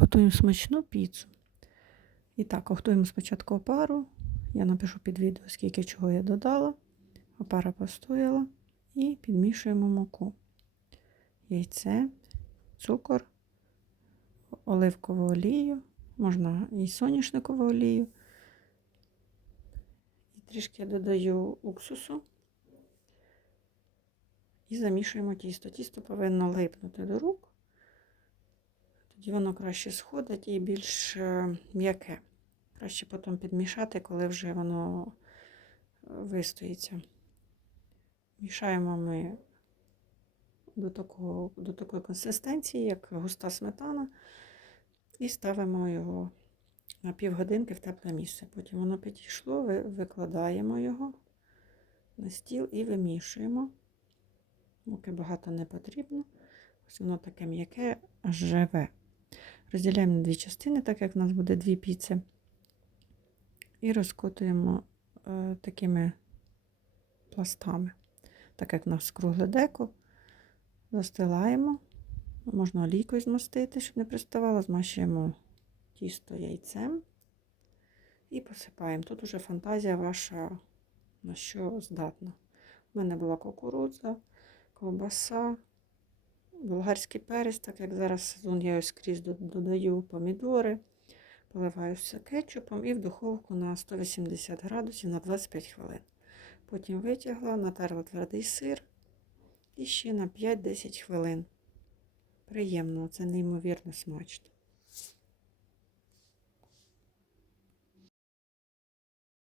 Готуємо смачну піцу. І так, готуємо спочатку опару. Я напишу під відео, скільки чого я додала. Опара постояла і підмішуємо муку. Яйце, цукор, оливкову олію, можна і соняшникову олію. І трішки я додаю уксусу і замішуємо тісто. Тісто повинно липнути до рук. Тоді воно краще сходить і більш е, м'яке. Краще потім підмішати, коли вже воно е, вистоїться. Мішаємо ми до, такого, до такої консистенції, як густа сметана, і ставимо його на півгодинки в тепле місце. Потім воно підійшло, викладаємо його на стіл і вимішуємо. Муки багато не потрібно. Ось воно таке м'яке, живе. Розділяємо на дві частини, так як в нас буде дві піци. І розкотуємо е, такими пластами. Так як в нас кругле деко, застилаємо. Можна олійкою змастити, щоб не приставало. Змащуємо тісто яйцем і посипаємо. Тут уже фантазія ваша на що здатна. У мене була кукурудза, ковбаса, болгарський перець, так як зараз сезон, я його скрізь додаю помідори, поливаюся кетчупом і в духовку на 180 градусів на 25 хвилин. Потім витягла, натерла твердий сир і ще на 5-10 хвилин. Приємно, це неймовірно смачно.